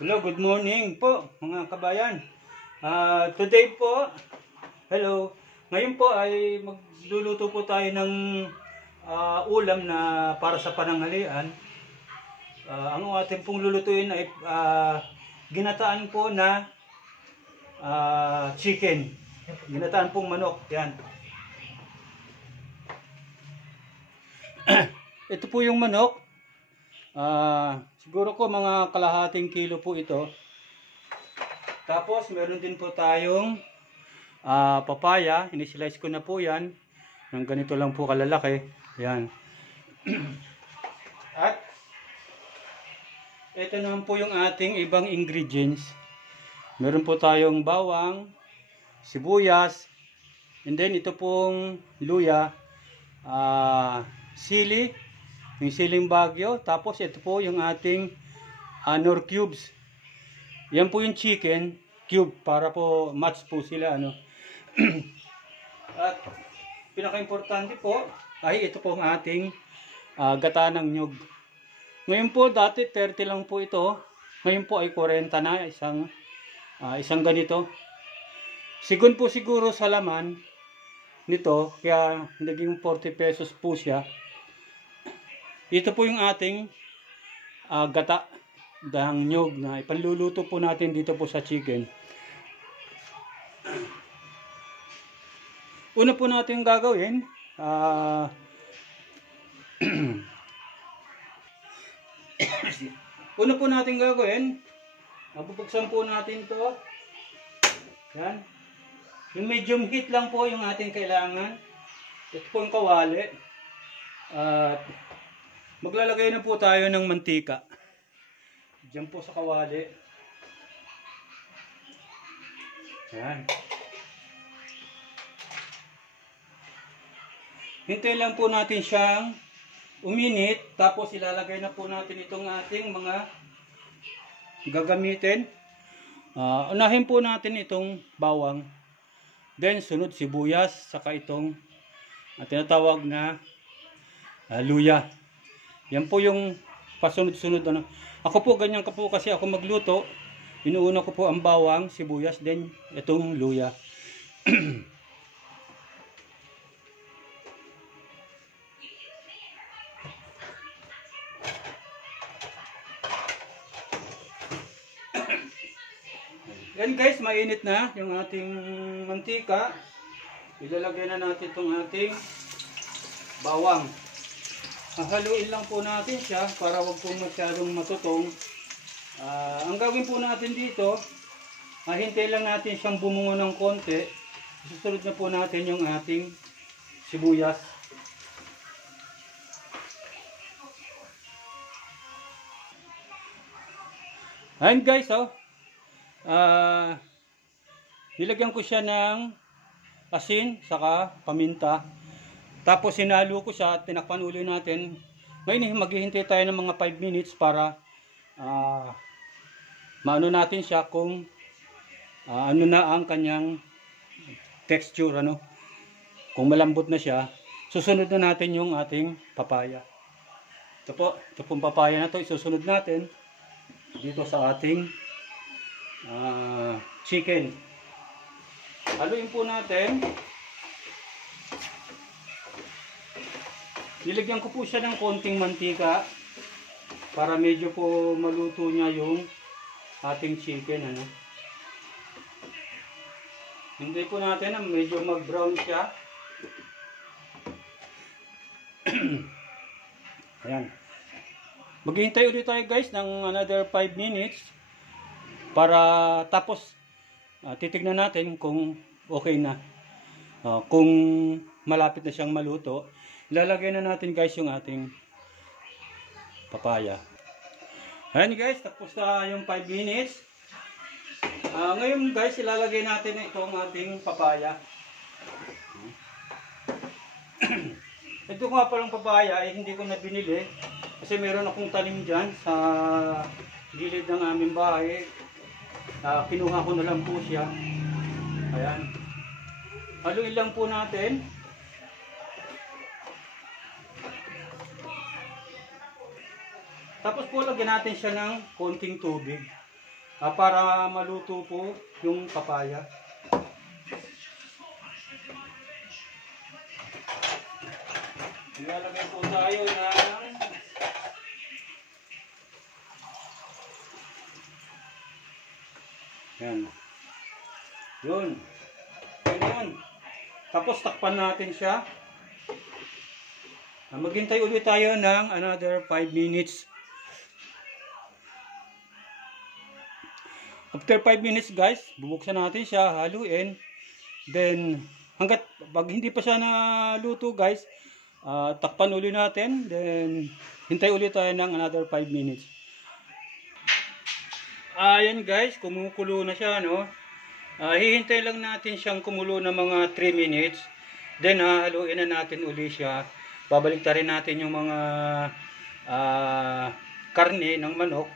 Hello, good morning po mga kabayan. Today po, hello. Ngayon po ay magluluto po tayo ng ulam na para sa pananghalian. Ang ating pong lulutuin ay ginataan po na chicken. Ginataan pong manok. Yan. Ito po yung manok. Siguro ko mga kalahating kilo po ito. Tapos meron din po tayong papaya. Inislice ko na po yan. Ng ganito lang po kalalaki. Yan. At ito naman po yung ating ibang ingredients. Meron po tayong bawang, sibuyas, and then ito pong luya, sili, yung siling bagyo, tapos ito po yung ating nor cubes. Yan po yung chicken cube para po match po sila At pinaka-importante po ay ito po ang ating gata ng nyug. Ngayon po dati 30 lang po ito. Ngayon po ay 40 na isang ganito. Sigun po siguro sa laman nito kaya naging 40 pesos po siya. Ito po yung ating gata ng nyug na ipanluluto po natin dito po sa chicken. Una po natin gagawin, bubuksan po natin to. Yan. Yung medium heat lang po yung ating kailangan. Ito po yung kawali. Maglalagay na po tayo ng mantika. Diyan po sa kawali. Yan. Hintayin lang po natin siyang uminit. Tapos ilalagay na po natin itong ating mga gagamitin. Unahin po natin itong bawang. Then sunod sibuyas. Saka itong tinatawag na luya. Yan po yung pasunod-sunod. Ako po ganyan ka po kasi ako magluto. Inuuna ko po ang bawang, sibuyas, then itong luya. Yan guys, mainit na yung ating mantika. Ilalagay na natin itong ating bawang. Haluin lang po natin siya para wag po masyadong matutong. Ang gawin po natin dito, hintay lang natin siyang bumungo ng konti. Susunod na po natin yung ating sibuyas. Ayan guys, nilagyan ko siya ng asin saka paminta. Tapos sinalo ko siya at tinakpan ulit natin. Ngayon maghihintay tayo ng mga 5 minutes para maano natin siya kung ano na ang kanyang texture. Kung malambot na siya, susunod na natin yung ating papaya. Ito pong papaya na to isusunod natin dito sa ating chicken. Haluin po natin. Nilagyan ko po siya ng konting mantika para medyo po maluto niya yung ating chicken. Hintay po natin na medyo mag-brown siya. Ayan. Maghihintay ulit tayo guys ng another 5 minutes para tapos titignan natin kung okay na. Kung malapit na siyang maluto, ilalagay na natin guys yung ating papaya. Ayan guys, tapos na yung 5 minutes. Ngayon guys, ilalagay natin itong ating papaya. Ito nga palang papaya ay hindi ko na binili kasi meron akong tanim dyan sa gilid ng aming bahay. Kinuha ko na lang po siya. Ayan. Haluin lang po natin. Tapos po lagyan natin siya ng konting tubig. para maluto po yung papaya. Ilalagay po tayo ng yan. Yun. Yan. Tapos takpan natin siya. Maghintay ulit tayo ng another 5 minutes. After 5 minutes guys, bubuksan natin siya, haluin. Then, hanggat pag hindi pa siya naluto guys, takpan ulit natin. Then, hintay ulit tayo ng another 5 minutes. Ayan guys, kumukulo na siya, no? Hihintay lang natin siyang kumulo ng mga 3 minutes. Then, haluin na natin ulit siya. Babalik rin natin yung mga karne ng manok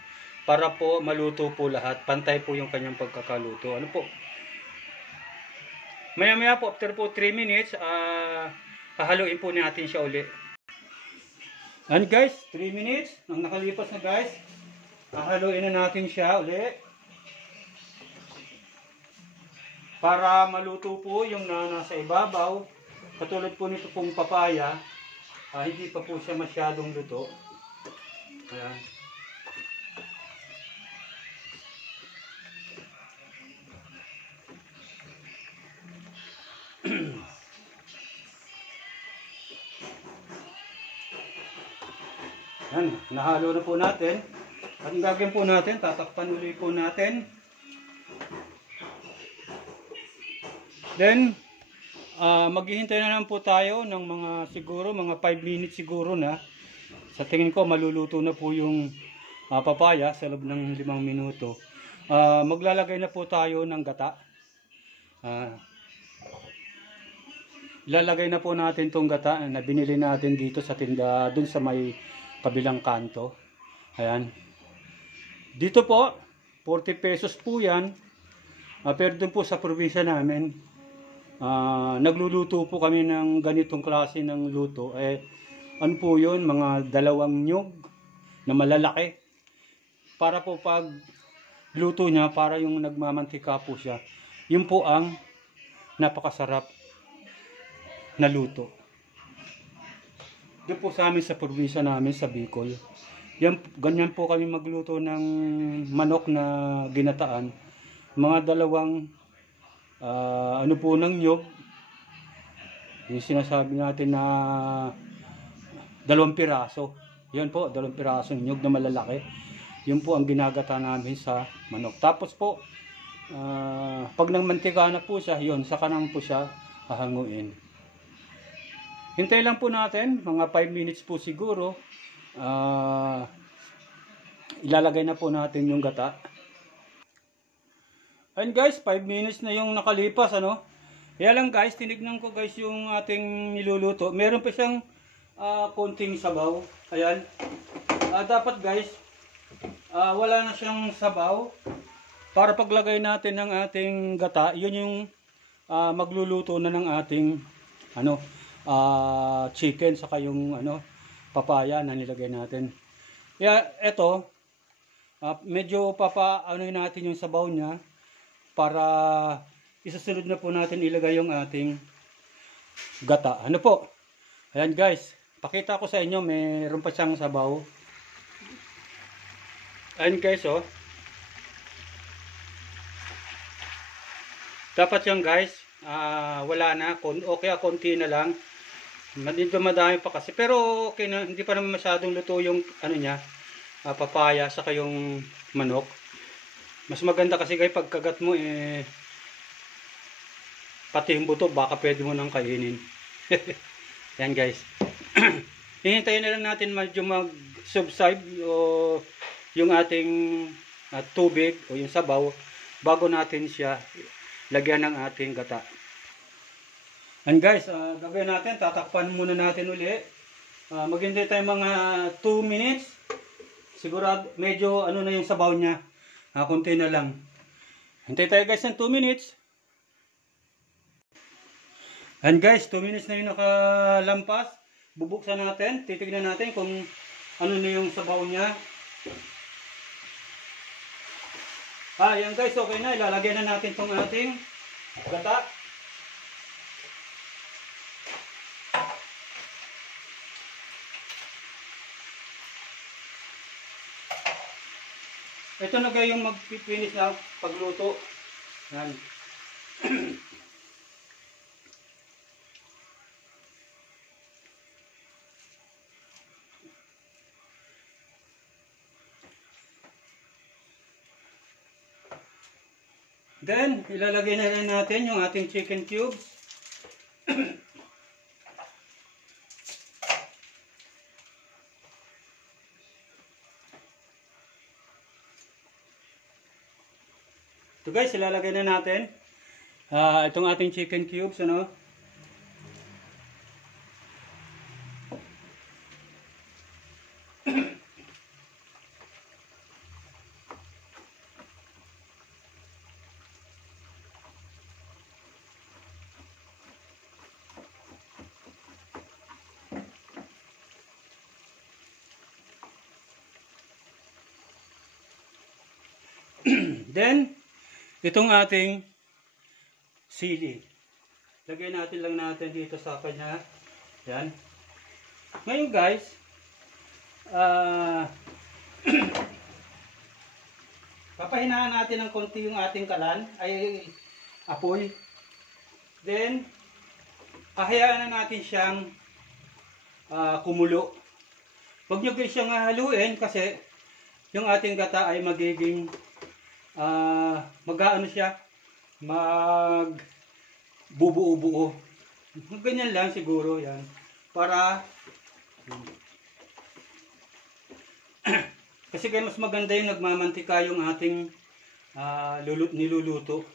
para po maluto po lahat. Pantay po yung kanyang pagkakaluto. Ano po? Maya-maya po, after po 3 minutes, hahaluin po natin siya ulit. And guys, 3 minutes. Nang nakalipas na guys, hahaluin na natin siya ulit. Para maluto po yung nasa ibabaw. Katulad po nito pong papaya. Hindi pa po siya masyadong luto. Ayan. Yan, nahalo na po natin. At ang gagawin po natin, tatakpan ulit po natin. Then, maghihintay na lang po tayo ng mga siguro, mga 5 minutes siguro na. Sa tingin ko, maluluto na po yung papaya sa loob ng 5 minuto. Maglalagay na po tayo ng gata. Ilalagay na po natin itong gata na binili natin dito sa tinda, dun sa may kabilang kanto. Ayan. Dito po, 40 pesos po yan. Pero dun po sa probinsya namin, nagluluto po kami ng ganitong klase ng luto. Ano po yun? Mga 2 nyug na malalaki. Para po pag luto niya, para yung nagmamantika po siya. Yun po ang napakasarap na luto. Doon po sa amin sa probinsya namin sa Bicol. Ganyan po kami magluto ng manok na ginataan. Mga 2 ano po ng nyog. Yung sinasabi natin na 2 piraso. Yan po, 2 piraso ng nyog na malalaki. Yun po ang ginagata namin sa manok. Tapos po, pag nangmantika na po siya, yun, saka naman po siya hahanguin. Hintay lang po natin, mga 5 minutes po siguro. Ilalagay na po natin yung gata. And guys, 5 minutes na yung nakalipas, ano? Kaya lang guys, tinignan ko guys yung ating niluluto. Meron pa siyang konting sabaw. Ayan. Dapat guys, wala na siyang sabaw. Para paglagay natin ng ating gata, yun yung magluluto na ng ating chicken saka yung papaya na nilagay natin. Kaya eto, medyo natin yung sabaw niya para isasunod na po natin ilagay yung ating gata. Ano po? Ayan guys, pakita ko sa inyo, mayroon pa siyang sabaw. Ayan guys, oh. Dapat yan guys, wala na, okay, konti na lang. Dito madami pa kasi, pero okay na, hindi pa naman masyadong luto yung papaya saka yung manok. Mas maganda kasi guys, pagkagat mo pati yung buto, baka pwede mo nang kainin. Yan guys. Hihintayin na lang natin medyo mag-subside o yung ating tubig o yung sabaw bago natin siya lagyan ng ating gata. And guys, gagawin natin, tatakpan muna natin uli. Maghintay tayo mga 2 minutes. Siguro medyo na yung sabaw niya. Kunti na lang. Hintay tayo guys ng 2 minutes. And guys, 2 minutes na yung nakalampas. Bubuksan natin, titignan natin kung ano na yung sabaw niya. Yan guys, okay na. Ilalagyan na natin itong ating gata. Ito na guys yung mag-finish na pagluto. Yan. Then, ilalagay na rin natin yung ating chicken cubes. Ito guys, ilalagay na natin itong ating chicken cubes, ano? Then, itong ating sili. Lagay natin lang natin dito sa kanya. Yan. Ngayon guys, papahinaan natin ng konti yung ating kalan, ay apoy. Then, hahayaan na natin siyang kumulo. Huwag nyo guys siyang haluin kasi yung ating gata ay magiging mag-aano siya, mag-bubuo-buo. Ganyan lang siguro yan. Para kasi kaya mas maganda yung nagmamantika yung ating niluluto.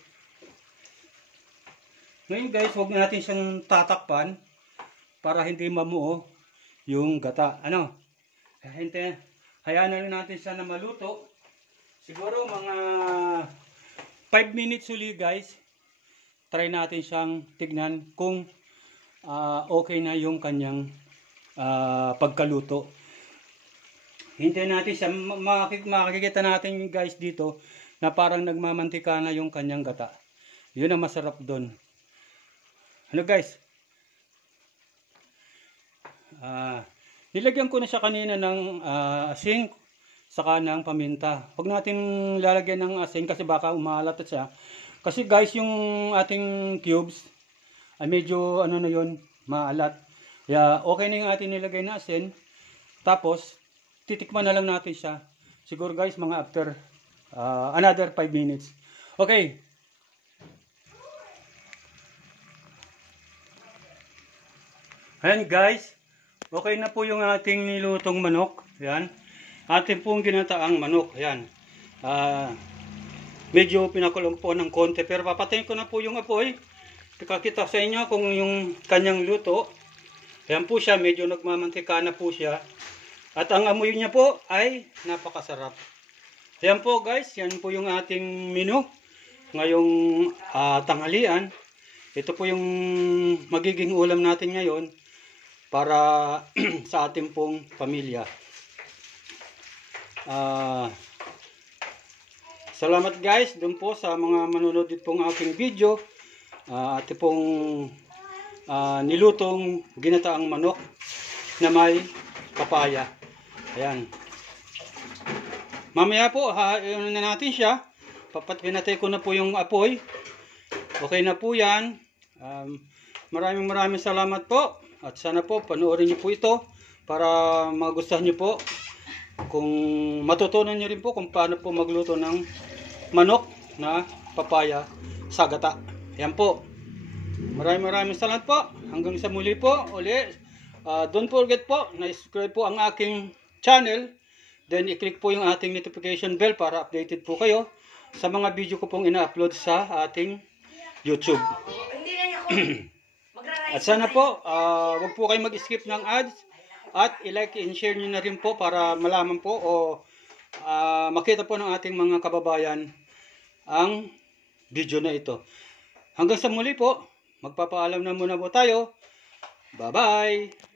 Ngayon guys, huwag natin siyang tatakpan para hindi mamuo yung gata. Ano? Hayaan na rin natin siya na maluto. Siguro mga 5 minutes uli guys. Try natin siyang tignan kung okay na yung kanyang pagkaluto. Hintayin natin siya. Makikita natin guys dito na parang nagmamantika na yung kanyang gata. Yun ang masarap doon. Ano guys? Nilagyan ko na siya kanina ng asin saka ng paminta. Huwag natin lalagyan ng asin kasi baka umalat siya. Kasi guys, yung ating cubes ay medyo ano na yun, maalat. Kaya okay na yung ating nilagay na asin. Tapos, titikman na lang natin siya. Siguro guys, mga after another 5 minutes. Okay. Ayan guys. Okay na po yung ating nilutong manok. Ayan. Ating pong ginataang manok. Ayan. Medyo pinakulong po ng konti. Pero papatayin ko na po yung apoy. Pikakita sa inyo kung yung kanyang luto. Ayan po siya. Medyo nagmamantika na po siya. At ang amoy niya po ay napakasarap. Ayan po guys. Yan po yung ating menu. Ngayong tanghalian. Ito po yung magiging ulam natin ngayon. Para sa ating pong pamilya. Salamat guys dun po sa mga manonood dito pong aking video. Ito pong nilutong ginataang manok na may papaya. Ayan. Mamaya po, na natin siya. Pinatay ko na po yung apoy. Okay na po yan. Maraming salamat po. At sana po panoorin niyo po ito para magustuhan niyo po. Kung matutunan niyo rin po kung paano po magluto ng manok na papaya sa gata. Yan po. Maraming salamat po. Hanggang sa muli po. Uli. Don't forget po na subscribe po ang aking channel. Then i-click po yung ating notification bell para updated po kayo sa mga video ko pong ina-upload sa ating YouTube. At sana po, wag po kayo mag-skip ng ads at i-like and share nyo na rin po para malaman po o makita po ng ating mga kababayan ang video na ito. Hanggang sa muli po, magpapaalam na muna po tayo. Bye-bye!